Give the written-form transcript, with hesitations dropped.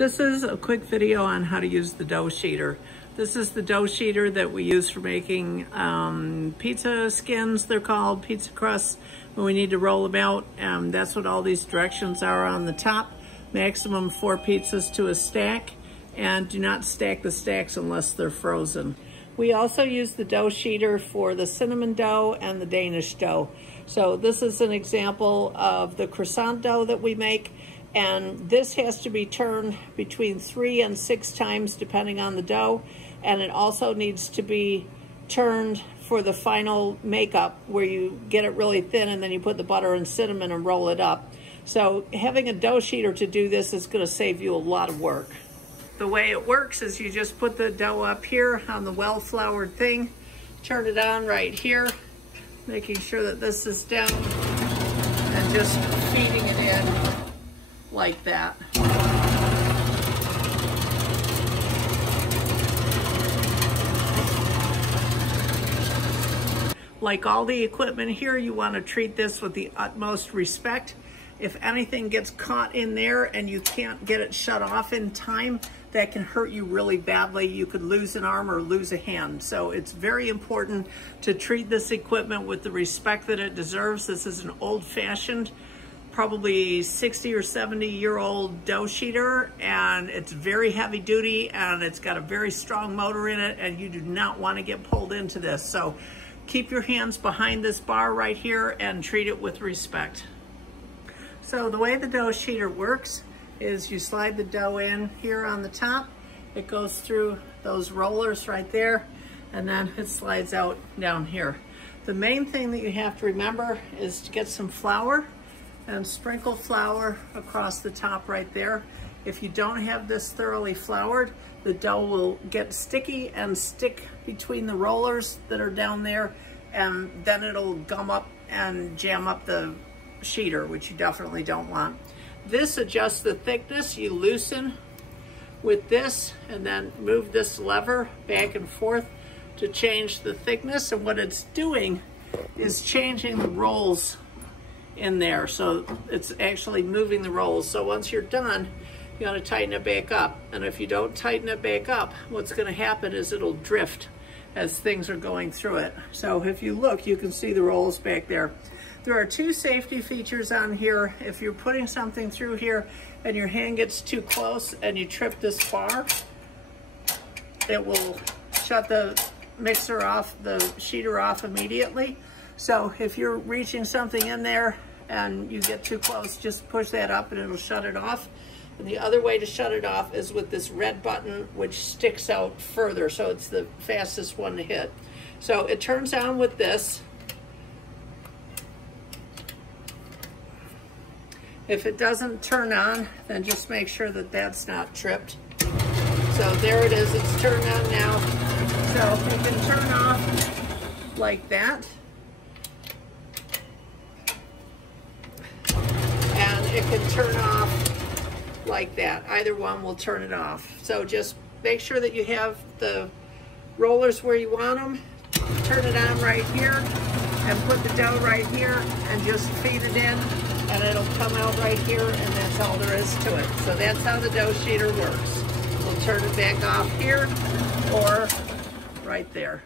This is a quick video on how to use the dough sheeter. This is the dough sheeter that we use for making pizza skins, they're called, pizza crusts, when we need to roll them out. That's what all these directions are on the top. Maximum 4 pizzas to a stack, and do not stack the stacks unless they're frozen. We also use the dough sheeter for the cinnamon dough and the Danish dough. So this is an example of the croissant dough that we make. And this has to be turned between 3 and 6 times depending on the dough. And it also needs to be turned for the final makeup where you get it really thin and then you put the butter and cinnamon and roll it up. So having a dough sheeter to do this is going to save you a lot of work. The way it works is you just put the dough up here on the well-floured thing, turn it on right here, making sure that this is down, and just feeding it in like that. Like all the equipment here, you want to treat this with the utmost respect. If anything gets caught in there and you can't get it shut off in time, that can hurt you really badly. You could lose an arm or lose a hand. So it's very important to treat this equipment with the respect that it deserves. This is an old-fashioned, probably 60 or 70-year-old dough sheeter, and it's very heavy duty and it's got a very strong motor in it, and you do not want to get pulled into this. So keep your hands behind this bar right here and treat it with respect. So the way the dough sheeter works is you slide the dough in here on the top. It goes through those rollers right there, and then it slides out down here. The main thing that you have to remember is to get some flour and sprinkle flour across the top right there. If you don't have this thoroughly floured, the dough will get sticky and stick between the rollers that are down there, and then it'll gum up and jam up the sheeter, which you definitely don't want. This adjusts the thickness. You loosen with this and then move this lever back and forth to change the thickness, and what it's doing is changing the rolls in there. So it's actually moving the rolls. So once you're done, you got to tighten it back up, and if you don't tighten it back up, what's going to happen is it'll drift as things are going through it. So if you look, you can see the rolls back there. There are 2 safety features on here. If you're putting something through here and your hand gets too close and you trip this bar, it will shut the mixer off, the sheeter off immediately. So if you're reaching something in there and you get too close, just push that up and it'll shut it off. And the other way to shut it off is with this red button, which sticks out further, so it's the fastest one to hit. So it turns on with this. If it doesn't turn on, then just make sure that that's not tripped. So there it is, it's turned on now. So it can turn off like that. And it can turn off like that. Either one will turn it off. So just make sure that you have the rollers where you want them. Turn it on right here and put the dough right here and just feed it in, and it'll come out right here, and that's all there is to it. So that's how the dough sheeter works. We'll turn it back off here or right there.